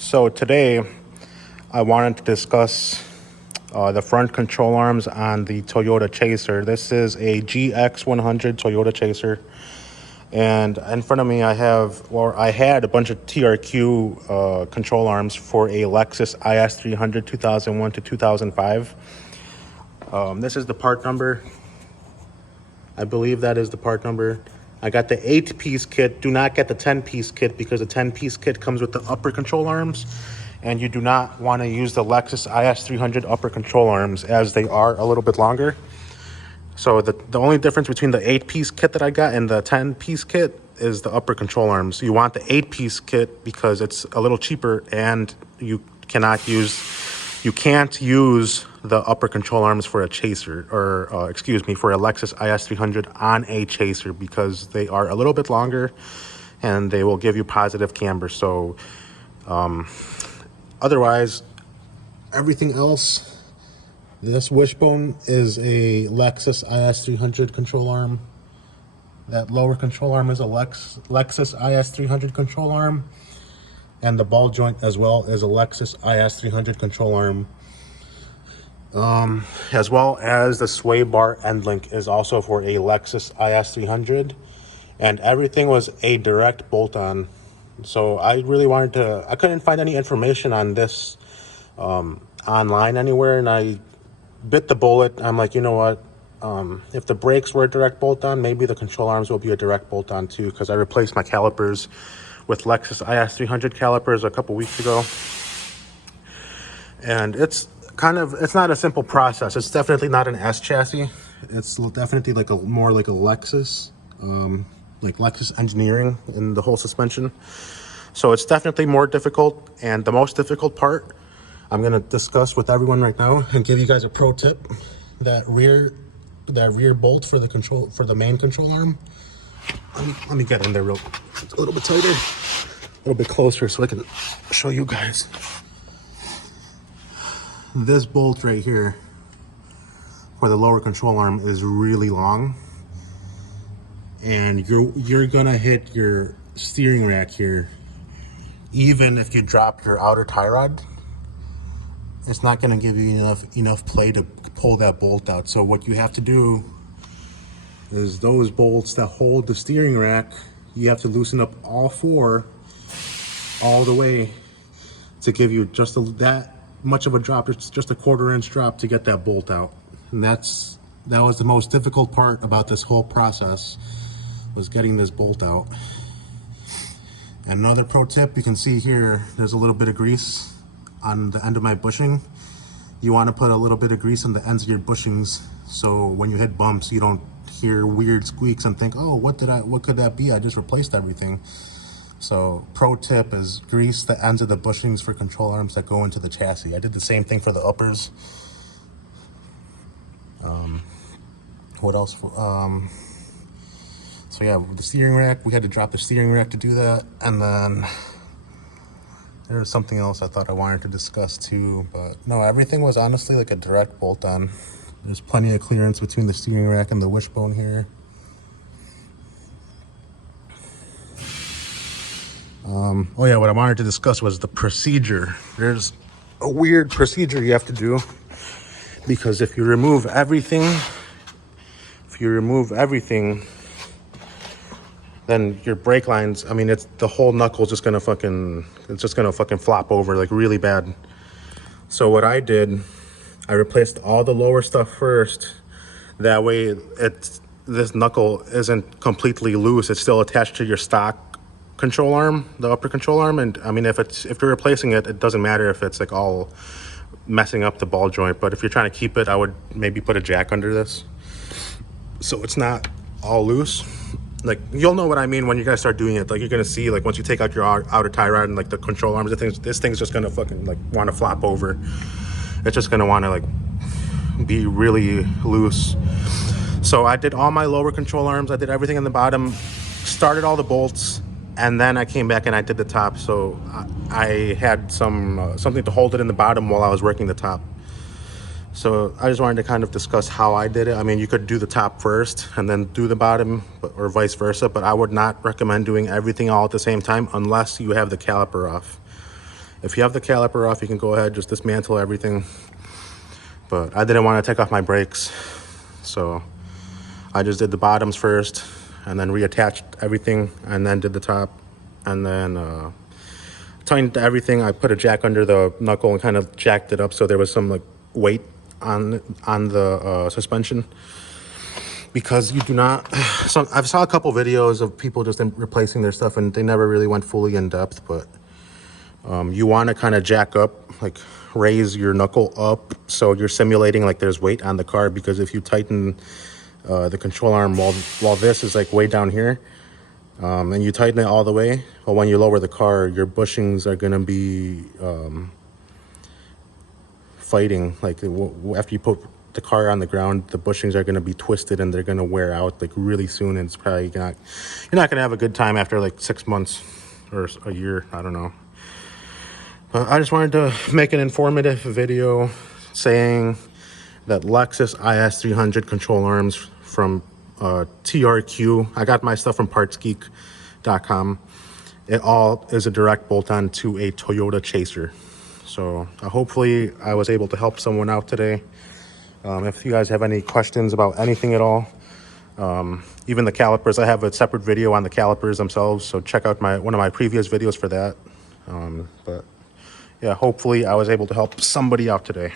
So today I wanted to discuss the front control arms on the Toyota Chaser. This is a GX100 Toyota Chaser. And in front of me I had a bunch of TRQ control arms for a Lexus IS-300 2001 to 2005. This is the part number. I believe that is the part number. I got the 8-piece kit. Do not get the 10-piece kit because the 10-piece kit comes with the upper control arms, and you do not want to use the Lexus IS-300 upper control arms as they are a little bit longer. So the only difference between the 8-piece kit that I got and the 10-piece kit is the upper control arms. You want the 8-piece kit because it's a little cheaper, and you can't use the upper control arms for a Chaser, or for a Lexus IS-300 on a Chaser, because they are a little bit longer and they will give you positive camber. So otherwise, everything else, this wishbone is a Lexus IS-300 control arm. That lower control arm is a Lexus IS-300 control arm. And the ball joint as well is a Lexus IS-300 control arm. As well as the sway bar end link is also for a Lexus IS-300. And everything was a direct bolt-on. So I couldn't find any information on this online anywhere, and I bit the bullet. I'm like, you know what? If the brakes were a direct bolt-on, maybe the control arms will be a direct bolt-on too, because I replaced my calipers with Lexus IS-300 calipers a couple weeks ago. And it's not a simple process. It's definitely not an S chassis. It's definitely more like a Lexus, like Lexus engineering in the whole suspension. So it's definitely more difficult, and the most difficult part I'm gonna discuss with everyone right now and give you guys a pro tip. That rear bolt for the main control arm. Let me get in there it's a little bit tighter, a little bit closer so I can show you guys. This bolt right here for the lower control arm is really long, and you're gonna hit your steering rack here. Even if you drop your outer tie rod, it's not gonna give you enough play to pull that bolt out. So what you have to do is those bolts that hold the steering rack, you have to loosen up all four all the way to give you just that much of a drop. It's just a 1/4 inch drop to get that bolt out. And that was the most difficult part about this whole process, was getting this bolt out. And another pro tip, you can see here, there's a little bit of grease on the end of my bushing. You want to put a little bit of grease on the ends of your bushings, so when you hit bumps, you don't hear weird squeaks and think, oh, what could that be? I just replaced everything. So pro tip is grease the ends of the bushings for control arms that go into the chassis. I did the same thing for the uppers. What else? So yeah, with the steering rack, we had to drop the steering rack to do that. And then there was something else I thought I wanted to discuss too, but no, everything was honestly like a direct bolt-on. There's plenty of clearance between the steering rack and the wishbone here. Oh yeah, what I wanted to discuss was the procedure. There's a weird procedure you have to do, because if you remove everything, then your brake lines, the whole knuckle's just gonna fucking flop over like really bad. So what I did, I replaced all the lower stuff first. That way this knuckle isn't completely loose. It's still attached to your stock control arm, the upper control arm. And if you're replacing it, it doesn't matter if it's like all messing up the ball joint. But if you're trying to keep it, I would maybe put a jack under this, so it's not all loose. Like, you'll know what I mean when you guys start doing it. Like, you're gonna see, like, once you take out your outer tie rod and like the control arms, this thing's just gonna fucking like want to flop over. It's just gonna want to like be really loose. So I did all my lower control arms, I did everything in the bottom, started all the bolts, and then I came back and I did the top. So I had something to hold it in the bottom while I was working the top. So I just wanted to kind of discuss how I did it. You could do the top first and then do the bottom, or vice versa, but I would not recommend doing everything all at the same time unless you have the caliper off. If you have the caliper off, you can go ahead, just dismantle everything. But I didn't want to take off my brakes, so I just did the bottoms first and then reattached everything and then did the top, and then tightened everything. I put a jack under the knuckle and kind of jacked it up so there was some like weight on the suspension, because you do not so I've saw a couple videos of people just replacing their stuff and they never really went fully in depth, but you want to kind of jack up, like raise your knuckle up so you're simulating like there's weight on the car, because if you tighten the control arm while this is like way down here, and you tighten it all the way, but when you lower the car, your bushings are going to be fighting. Like after you put the car on the ground, the bushings are going to be twisted and they're going to wear out like really soon, and it's probably you're not going to have a good time after like 6 months or a year, I don't know. But I just wanted to make an informative video saying that Lexus IS-300 control arms from TRQ. I got my stuff from partsgeek.com. It all is a direct bolt-on to a Toyota Chaser. So hopefully I was able to help someone out today. If you guys have any questions about anything at all, even the calipers, I have a separate video on the calipers themselves, so check out one of my previous videos for that. But yeah, hopefully I was able to help somebody out today.